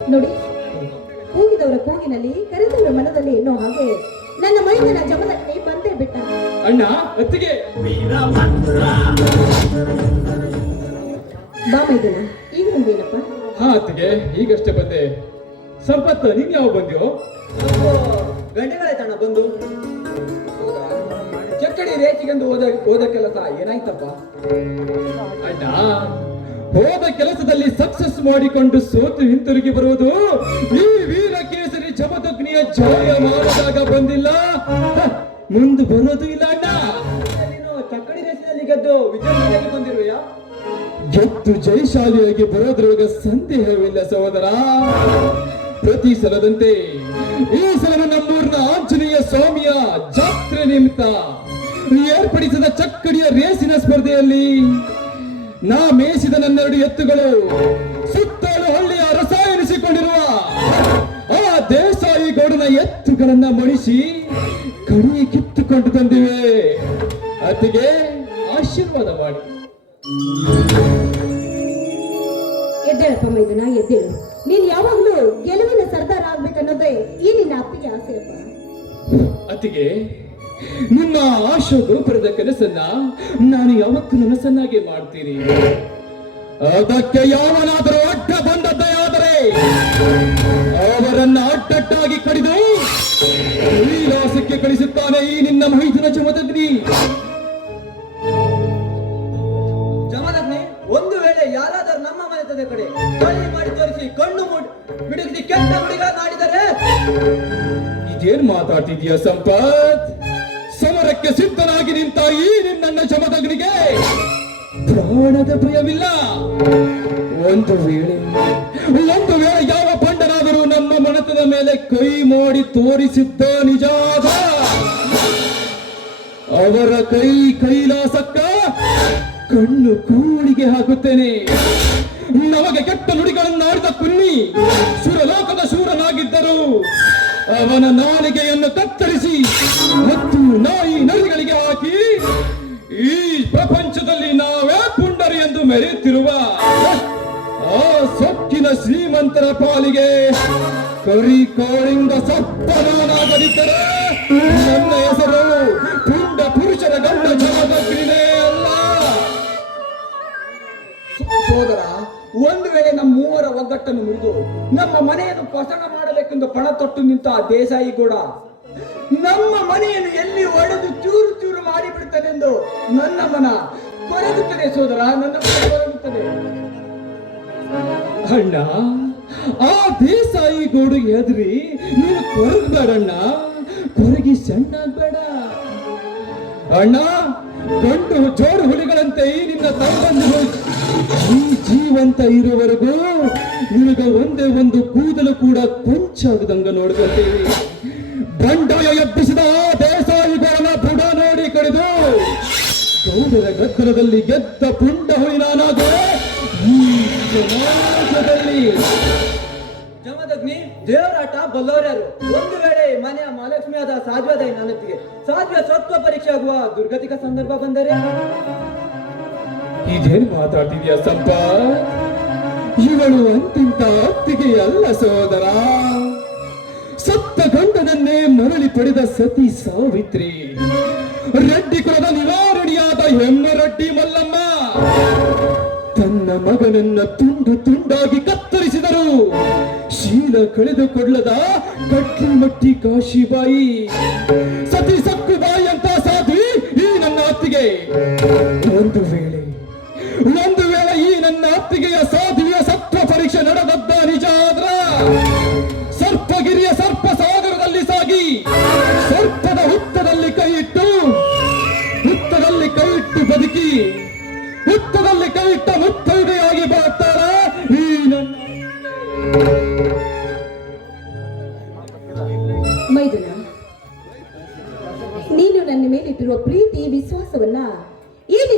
ನೋಡಿ ಕೂಗಿದವರ ಕೂಗಿನಲ್ಲಿ ಕರೆದವರ ಮನದಲ್ಲಿ ಎನ್ನೋ ಹಾಗೆ ನನ್ನ ಮೈದನ ಜಮದಲ್ಲಿ ಬಂದೇ ಬಿಟ್ಟ. ಅಣ್ಣ ಅತ್ತಿಗೆ ಬಾ ಮೈದನ ಈಗ ಬಂದೇನಪ್ಪ ಹಾ ಅತ್ತಿಗೆ ಈಗಷ್ಟೇ ಬಂದೆ. ಸಂಪತ್ ನೀನ್ ಯಾವ ಬಂದ್ಯೋ? ಗಂಟೆಗಳಾಯ್ತಣ್ಣ ಬಂದು. ಚಕ್ಕಡಿ ರೇಖೆಗೆಂದು ಓದಕ್ಕೆಲ್ಲ ಹೋದ ಕೆಲಸ ಏನಾಯ್ತಪ್ಪ? ಅಣ್ಣ ಹೋದ ಕೆಲಸದಲ್ಲಿ ಸಕ್ಸಸ್ ಮಾಡಿಕೊಂಡು ಸೋತು ಹಿಂತಿರುಗಿ ಬರುವುದು ಈ ವೀರ ಕೇಸರಿ ಜಮದಗ್ನಿಯ ಜಯ ಮಾಡಿದಾಗ ಬಂದಿಲ್ಲ. ಮುಂದೆ ಬರೋದು ಇಲ್ಲ ಅಣ್ಣ. ಚಕ್ಕಡಿ ರೇಸಿನಲ್ಲಿ ಗೆದ್ದು ವಿಜಯ ಬಂದಿರುವ ಎತ್ತು ಜಯಶಾಲಿಯಾಗಿ ಬರೋದ್ರೊಳಗ ಸಂದೇಹವಿಲ್ಲ ಸಹೋದರ. ಪ್ರತಿ ಸಲದಂತೆ ಈ ಸಲ ನಮ್ಮೂರಿನ ಆಂಜನೇಯ ಸ್ವಾಮಿಯ ಜಾತ್ರೆ ನಿಮಿತ್ತ ಏರ್ಪಡಿಸಿದ ಚಕ್ಕಡಿಯ ರೇಸಿನ ಸ್ಪರ್ಧೆಯಲ್ಲಿ ನಾ ಮೇಯಿಸಿದ ನನ್ನೆರಡು ಎತ್ತುಗಳು ಸುತ್ತಲೂ ಹಳ್ಳಿಯ ರಸ ಎನಿಸಿಕೊಂಡಿರುವ ಆ ದೇಸಾಯಿ ಗೌಡನ ಎತ್ತುಗಳನ್ನ ಮಣಿಸಿ ಕಡಿ ಕಿತ್ತುಕೊಂಡು ತಂದಿವೆ ಅತಿಗೆ ಆಶೀರ್ವಾದ ಮಾಡಿ. ಎದ್ದೇಳಪ್ಪ ಮೈದನ ಎದ್ದೇಳು. ನೀನ್ ಯಾವಾಗ್ಲೂ ಗೆಲುವಿನ ಸರ್ದಾರ ಆಗ್ಬೇಕನ್ನೋದೇ ಈ ನಿನ್ನ ಅತ್ತಿಗೆ ಆಸೆಯಪ್ಪ ಅತಿಗೆ ನಿಮ್ಮ ಆಶೋ ಗೋಪುರದ ಕನಸನ್ನ ನಾನು ಯಾವತ್ತು ನನಸನ್ನಾಗಿ ಮಾಡ್ತೀನಿ. ಅದಕ್ಕೆ ಯಾವನಾದರೂ ಅಡ್ಡ ಬಂದದ್ದೇ ಆದರೆ ಅವರನ್ನ ಅಡ್ಡಟ್ಟಾಗಿ ಕಡಿದು ಕೈಲಾಸಕ್ಕೆ ಕಳಿಸುತ್ತಾನೆ ಈ ನಿನ್ನ ಮಹಿತನ ಚಮದಗ್ನಿ. ಜಮದಗ್ನಿ ಒಂದು ವೇಳೆ ಯಾರಾದರೂ ನಮ್ಮ ಮನೆತದ ಕಡೆ ಮಾಡಿ ತೋರಿಸಿ ಕಣ್ಣು ಮುಡ್ ಕೆಟ್ಟ ಹುಡುಗ ಮಾಡಿದರೆ ಇದೇನ್ ಮಾತಾಡ್ತಿದ್ಯಾ ಸಂಪತ್? ಸಮರಕ್ಕೆ ಸಿದ್ಧನಾಗಿ ನಿಂತ ಈ ನಿನ್ನ ಶಮದಗ್ನಿಗೆ ಪ್ರಾಣದ ಭಯವಿಲ್ಲ. ಒಂದು ವೇಳೆ ಒಂದು ವೇಳೆ ಯಾವ ಪಂಡನಾದರೂ ನಮ್ಮ ಮನತದ ಮೇಲೆ ಕೈ ಮಾಡಿ ತೋರಿಸಿದ್ದ ನಿಜಾದ, ಅವರ ಕೈ ಕೈಲಾಸಕ್ಕ ಕಣ್ಣು ಕೂಡಿಗೆ ಹಾಕುತ್ತೇನೆ. ನಮಗೆ ಕೆಟ್ಟ ನುಡಿಗಳನ್ನು ಆಡಿದ ಕುನ್ನಿ, ಸುರಲೋಕದ ಶೂರನಾಗಿದ್ದರು. ಅವನ ನಾಲಿಗೆಯನ್ನು ಕತ್ತರಿಸಿ ಮತ್ತು ನಾಯಿ ನರಿಗಳಿಗೆ ಹಾಕಿ, ಈ ಪ್ರಪಂಚದಲ್ಲಿ ನಾವೇ ಪುಂಡರಿ ಎಂದು ಮೆರೆಯುತ್ತಿರುವ ಆ ಸೊಕ್ಕಿನ ಶ್ರೀಮಂತರ ಪಾಲಿಗೆ ಕರಿ ಕಾಳಿಂದ ಸಪ್ಪನಾಗದಿದ್ದರೆ ನನ್ನ ಹೆಸರು ಪುಂಡ ಪುರುಷರ ಗಂಡ ಜಮದಗ್ನಿನೇ ಅಲ್ಲ. ಸೋದರ ಒಂದು ವೇಳೆ ನಮ್ಮ ಮೂವರ ಒಗ್ಗಟ್ಟನ್ನು ಮುರಿದು ನಮ್ಮ ಮನೆಯನ್ನು ಪಸಣ ಮಾಡಬೇಕೆಂದು ಪಣ ತೊಟ್ಟು ನಿಂತ ಆ ದೇಸಾಯಿ ಕೂಡ ನಮ್ಮ ಮನೆಯನ್ನು ಎಲ್ಲಿ ಒಡೆದು ಚೂರು ಚೂರು ಮಾಡಿಬಿಡುತ್ತದೆಂದು ನನ್ನ ಮನ ಕೊರಗುತ್ತದೆ ಸೋದರ, ನನ್ನ ಕೊರಗುತ್ತದೆ ಅಣ್ಣ, ಆ ದೇಸಾಯಿ ಗೋಡು ಎದ್ರಿ ನೀನು ಕೊರಗಬೇಡಣ್ಣ, ಕೊರಗಿ ಬೇಡ ಅಣ್ಣ, ಗಂಡು ಜೋಡು ಹುಲಿಗಳಂತೆ ಈ ನಿನ್ನ ತಮ್ಮಂದಿರು ಈ ಜೀವಂತ ಇರುವವರೆಗೂ ನಿನಗ ಒಂದೇ ಒಂದು ಕೂದಲು ಕೂಡ ಕೊಂಚಾಗದಂಗ ನೋಡ್ಕೊತೀವಿ ಬಂಡಾಯ ಎಬ್ಬಿಸಿದ ದೇಸಾಯಿಗಳನ್ನ ಬುಡ ನೋಡಿ ಕಡಿದು, ಗೌಡರ ಗದ್ದಲದಲ್ಲಿ ಗೆದ್ದ ಪುಂಡ ಹುಯಿನಾನಾಗೆ ಈ ಸಮಾಜದಲ್ಲಿ ಜಮದಗ್ನಿ ದೇವರಾಟ ಬಲ್ಲವರ್ಯಾರು ಒಂದು ವೇಳೆ ಮನೆಯ ಮಹಾಲಕ್ಷ್ಮಿ ಆದ ಸಾಧ್ವದ ನನ್ನತ್ತಿಗೆ ಸಾಧ್ವ ಸತ್ವ ಪರೀಕ್ಷೆ ಆಗುವ ದುರ್ಗತಿಕ ಸಂದರ್ಭ ಬಂದರೆ? ಇದೇನ್ ಮಾತಾಡ್ತಿದ್ಯಾ ಸಂಪ ಇವಳು ಅಂತಿಂತ ಅತ್ತಿಗೆ ಅಲ್ಲ ಸೋದರ. ಸತ್ತ ಗಂಡನನ್ನೇ ಮರಳಿ ಪಡೆದ ಸತಿ ಸಾವಿತ್ರಿ. ರೆಡ್ಡಿ ಕುಲದ ನಿವಾರಣಿಯಾದ ಹೆಮ್ಮೆರಡ್ಡಿ ಮಲ್ಲಮ್ಮ. ತನ್ನ ಮಗನನ್ನ ತುಂಡು ತುಂಡಾಗಿ ಕತ್ತರಿಸಿದರು. ಶೀಲ ಕಳೆದುಕೊಳ್ಳದ ಕಟ್ಲಿ ಮಟ್ಟಿ ಕಾಶಿಬಾಯಿ. ಸತಿ ಸಕ್ಕು ಬಾಯಿ ಅಂತ ಸಾಧಿ ಈ ನನ್ನ ಅತ್ತಿಗೆ ಒಂದು ವೇಳೆ ಒಂದು ವೇಳೆ ಈ ನನ್ನ ಅತ್ತಿಗೆಯ ಸಾಧುವಿಯ ಸತ್ವ ಪರೀಕ್ಷೆ ನಡೆದದ್ದ ನಿಜ ಆದ್ರ ಸರ್ಪಗಿರಿಯ ಸರ್ಪ ಸಾಗರದಲ್ಲಿ ಸಾಗಿ ಸರ್ಪದ ಹುತ್ತದಲ್ಲಿ ಕೈ ಇಟ್ಟು ಹುತ್ತದಲ್ಲಿ ಕೈ ಇಟ್ಟು ಬದುಕಿ ಹುತ್ತದಲ್ಲಿ ಕೈ ಇಟ್ಟ ಮುತ್ತೈದೆಯಾಗಿ ಬರುತ್ತಾರ ಈ ನನ್ನ ನೀನು ನನ್ನ ಮೇಲಿಟ್ಟಿರುವ ಪ್ರೀತಿ, ವಿಶ್ವಾಸವನ್ನ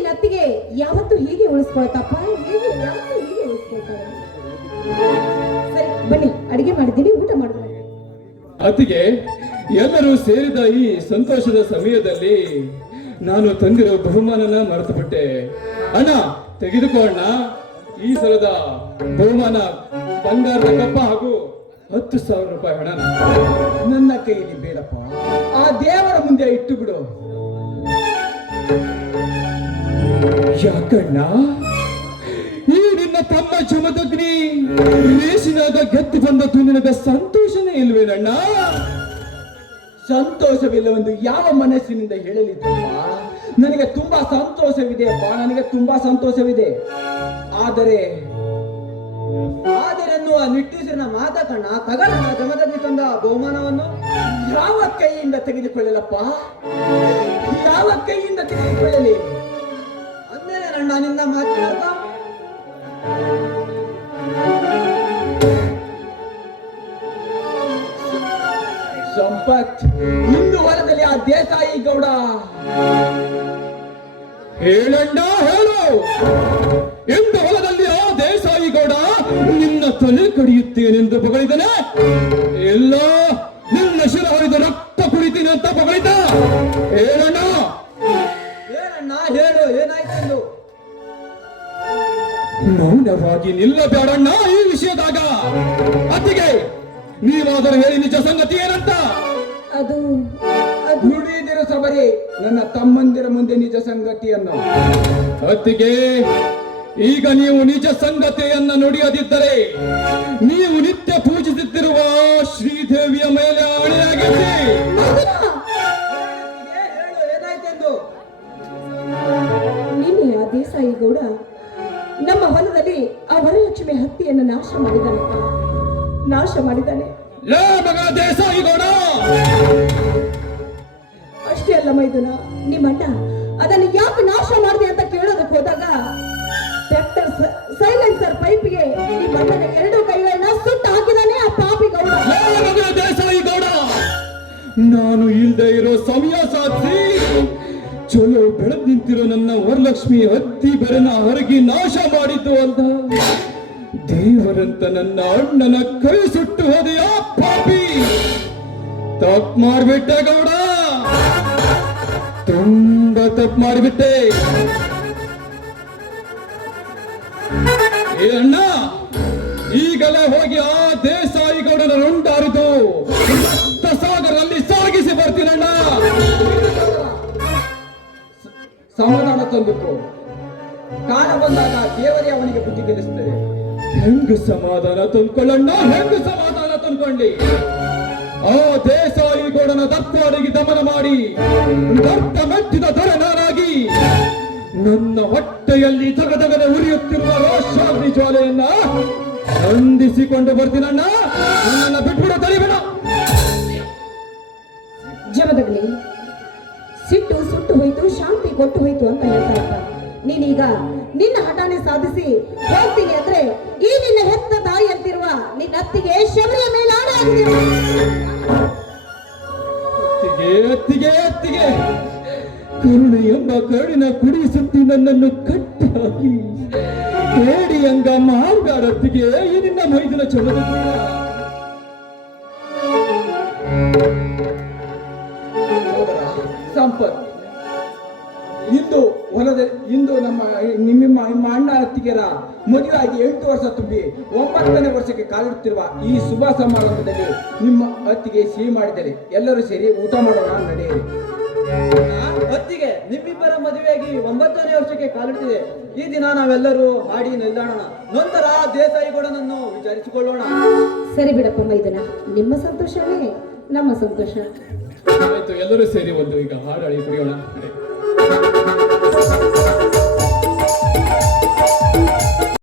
ಅತ್ತಿಗೆ ಯಾವತ್ತೂ ಹೀಗೆ ಉಳಿಸ್ಕೊಳ್ತಪ್ಪ? ಹೇಗೆ, ಯಾವತ್ತು ಹೀಗೆ ಉಳಿಸ್ಕೊಳ್ತಾರೆ? ಸರಿ, ಬನ್ನಿ, ಅಡಿಗೆ ಮಾಡಿದ್ದೀನಿ, ಊಟ ಮಾಡಿದ್ರೆ ಅತ್ತಿಗೆ, ಎಲ್ಲರೂ ಸೇರಿದ ಈ ಸಂತೋಷದ ಸಮಯದಲ್ಲಿ ನಾನು ತಂದಿರೋ ಬಹುಮಾನನ ಮರೆತು ಬಿಟ್ಟೆ ಅಣ್ಣ ತೆಗೆದುಕೋ ಈ ಸಲದ ಬಹುಮಾನ ಬಂಗಾರದ ಕಪ್ಪ ಹಾಗೂ ಹತ್ತು ಸಾವಿರ ರೂಪಾಯಿ ಹಣ. ನನ್ನ ಕೈಯಲ್ಲಿ ಬೇಡಪ್ಪ. ಆ ದೇವರ ಮುಂದೆ ಇಟ್ಟು ಬಿಡು. ಯಾಕಣ್ಣ? ಈ ನಿನ್ನ ತಮ್ಮ ಜಮದಗ್ನಿ ರೇಸಿನಾಗ ಗೆದ್ದು ಬಂದದ್ದು ನಿನಗೆ ಸಂತೋಷನೇ ಇಲ್ವೇನಣ್ಣ? ಸಂತೋಷವಿಲ್ಲವೆಂದು ಯಾವ ಮನಸ್ಸಿನಿಂದ ಹೇಳಲಿದ್ದಪ್ಪ ನನಗೆ ತುಂಬಾ ಸಂತೋಷವಿದೆ ಅಪ್ಪ, ನನಗೆ ತುಂಬಾ ಸಂತೋಷವಿದೆ. ಆದರೆ ಆದರನ್ನು ಆ ನಿಟ್ಟೂಸಿನ ಮಾತ ಕಣ್ಣ ತಗೊಳ್ಳೋಣ ಜಮದಲ್ಲಿ ತಂದ ಬಹುಮಾನವನ್ನು ಯಾವ ಕೈಯಿಂದ ತೆಗೆದುಕೊಳ್ಳಲಪ್ಪ? ಯಾವ ಕೈಯಿಂದ ತೆಗೆದುಕೊಳ್ಳಲಿ? ನಿನ್ನ ಮಾತಾಡ್ತ ಸಂಪತ್ ಇಂದು ಹೊಲದಲ್ಲಿ ಆ ದೇಸಾಯಿ ಗೌಡ. ಹೇಳಣ್ಣ, ಹೇಳು. ಎಂದು ಹೊಲದಲ್ಲಿ ಆ ದೇಸಾಯಿ ಗೌಡ ನಿನ್ನ ತಲೆ ಕಡಿಯುತ್ತೇನೆಂದು ಬಗಳಿದನೆ. ಇಲ್ಲ ನಿನ್ನ ಶಿರ ಹರಿದು ರಕ್ತ ಕುಡಿತೀನಿ ಅಂತ ಬಗಳಿದ. ಹೇಳಣ್ಣ ಮೌನವಾಗಿ ನಿಲ್ಲಬೇಡಣ್ಣ ಈ ವಿಷಯದಾಗ. ಅತ್ತಿಗೆ ನೀವಾದರೂ ಹೇಳಿ ನಿಜ ಸಂಗತಿ ಏನಂತ? ಅದು ಅದು. ನುಡಿದಿರು ಸಬರಿ ನನ್ನ ತಮ್ಮಂದಿರ ಮುಂದೆ ನಿಜ ಸಂಗತಿಯನ್ನ. ಅತ್ತಿಗೆ ಈಗ ನೀವು ನಿಜ ಸಂಗತಿಯನ್ನ ನುಡಿಯದಿದ್ದರೆ ನೀವು ನಿತ್ಯ ಪೂಜಿಸುತ್ತಿರುವ ಶ್ರೀದೇವಿಯ ಮೇಲೆ ಆಣೆಯಾಗಿದೆ ನೀನು ಹೇಳು ಏನಾಯ್ತೆಂದು ನಿನ್ನೆ ಆ ದೇಸಾಯಿ ಗೌಡ ಹತ್ತಿಯನ್ನು ನಾಶ ಮಾಡಿದ್ದಾನೆ. ನಾಶ ಮಾಡಿದ್ದಾನೆ. ಅಷ್ಟೇ ಅಲ್ಲ ಮೈದುನ ನಿಮ್ಮಣ್ಣ ಅದನ್ನು ಯಾಕೆ ನಾಶ ಮಾಡಿದೆ ಅಂತ ಕೇಳೋದಕ್ಕೆ ಹೋದಾಗ ಟ್ರ್ಯಾಕ್ಟರ್ ಸೈಲೆನ್ಸರ್ ಪೈಪ್ಗೆ ನಿಮ್ಮಣ್ಣನ ಎರಡು ಕೈಗಳನ್ನ ಸುಟ್ಟು ಹಾಕಿದಾನೆ ಆ ಪಾಪಿ ಗೌಡ. ದೇಸಾಯಿ ಗೌಡ ನಾನು ಇಲ್ದೆ ಇರೋ ಸಮಯ ಸಾಧಿಸಿ. ಚಲೋ ಬೆಳೆದ್ ನಿಂತಿರೋ ನನ್ನ ವರಲಕ್ಷ್ಮಿ ಹತ್ತಿ ಬೆರನ ಹರಗಿ ನಾಶ ಮಾಡಿದ್ದು ಅಲ್ದ ದೇವರಂತ ನನ್ನ ಅಣ್ಣನ ಕೈ ಸುಟ್ಟು ಹೋದೆಯಾ ಪಾಪಿ. ತಪ್ಪು ಮಾಡಿಬಿಟ್ಟೆ ಗೌಡ. ತುಂಬಾ ತಪ್ಪು ಮಾಡಿಬಿಟ್ಟೆ. ಏ ಅಣ್ಣ, ಈಗಲೇ ಹೋಗಿ ಆ ದೇಸಾಯಿ ಗೌಡನ ರುಂಡಾರಿದು ಸಾಗರಲ್ಲಿ ಸಾಗಿಸಿ ಬರ್ತೀನಣ್ಣ ಸಮಾಧಾನ ತಂದುಕೋ. ಕಾಲ ಬಂದಾಗ ದೇವರೇ ಅವನಿಗೆ ಬುದ್ಧಿ ಕಲಿಸುತ್ತದೆ ಹೆಂಗ್ ಸಮಾಧಾನ ತುಂಬಿಕೊಳ್ಳೋಣ? ಹೆಂಗ ಸಮಾಧಾನ ತಂದ್ಕೊಂಡಿ ಆ ದೇಸಾಯಿ ಗೌಡನ ದತ್ತಾಡಿಗೆ ದಮನ ಮಾಡಿ, ದೊಡ್ಡ ಮೆಟ್ಟಿದ ದೊರೆನಾಗಿ ನನ್ನ ಹೊಟ್ಟೆಯಲ್ಲಿ ತಗದಗನೆ ಉರಿಯುತ್ತಿರುವ ರೋಷಾಗ್ನಿ ಜ್ವಾಲೆಯನ್ನ ಸಂಧಿಸಿಕೊಂಡು ಬರ್ತೀನಣ್ಣ ನನ್ನನ್ನ ಬಿಟ್ಬಿಡ ತರಿಬೇಡ ಜಮದಗ್ನಿ, ಸಿಟ್ಟು ಸುಟ್ಟು ಹೋಯ್ತು, ಶಾಂತಿ ಕೊಟ್ಟು ಹೋಯ್ತು ಅಂತ ಹೇಳ್ತಾರಪ್ಪ ನೀನೀಗ ನಿನ್ನ ಹಠಾನೆ ಸಾಧಿಸಿ ಹೋಗ್ತೀನಿ ಅಂದ್ರೆ ಈ ನಿನ್ನ ಹೆತ್ತ ತಾಯಿ ಅಂತಿರುವ ನಿನ್ನ ಅತ್ತಿಗೆ ಶಬರಿಯ ಮೇಲೆ ಆಗಿದೆಯಾ? ಅತ್ತಿಗೆ ಅತ್ತಿಗೆ. ಕರುಣೆ ಎಂಬ ಕರುಣಿನ ಕುಡಿ ಸುತ್ತಿ ನನ್ನನ್ನು ಕಟ್ಟಿ ಬೇಡಿ ಅಂಗ ಮಾರ್ಗಾಡತ್ತಿಗೆ ಈ ನಿನ್ನ ಮೈದಿನ ಚಲದ ಸಂಪತ್ ಇಂದು ಹೊಲದ ಇಂದು ನಮ್ಮ ನಿಮ್ಮ ನಿಮ್ಮ ಅಣ್ಣ ಅತ್ತಿಗೆರ ಮದುವೆಯಾಗಿ ಆಗಿ ಎಂಟು ವರ್ಷ ತುಂಬಿ ಒಂಬತ್ತನೇ ವರ್ಷಕ್ಕೆ ಕಾಲಿಡುತ್ತಿರುವ ಈ ಶುಭ ಸಮಾರಂಭದಲ್ಲಿ ನಿಮ್ಮ ಅತ್ತಿಗೆ ಸಿಹಿ ಮಾಡಿದರೆ ಎಲ್ಲರೂ ಸೇರಿ ಊಟ ಮಾಡೋಣ ನಡೆಯಿರಿ ಅತ್ತಿಗೆ ನಿಮ್ಮಿಬ್ಬರ ಮದುವೆಯಾಗಿ ಒಂಬತ್ತನೇ ವರ್ಷಕ್ಕೆ ಕಾಲಿಡುತ್ತಿದೆ ಈ ದಿನ ನಾವೆಲ್ಲರೂ ಹಾಡಿ ನಿಲ್ದಾಣೋಣ ನಂತರ ದೇಸಾಯಿ ಗೌಡನನ್ನು ವಿಚಾರಿಸಿಕೊಳ್ಳೋಣ. ಸರಿ ಬಿಡಪ್ಪ ಮೈದನ ನಿಮ್ಮ ಸಂತೋಷವೇ? ನಮ್ಮ ಸಂತೋಷ. ಆಯ್ತು ಎಲ್ಲರೂ ಸೇರಿ ಒಂದು ಈಗ ಹಾಡು ಕುಡಿಯೋಣ.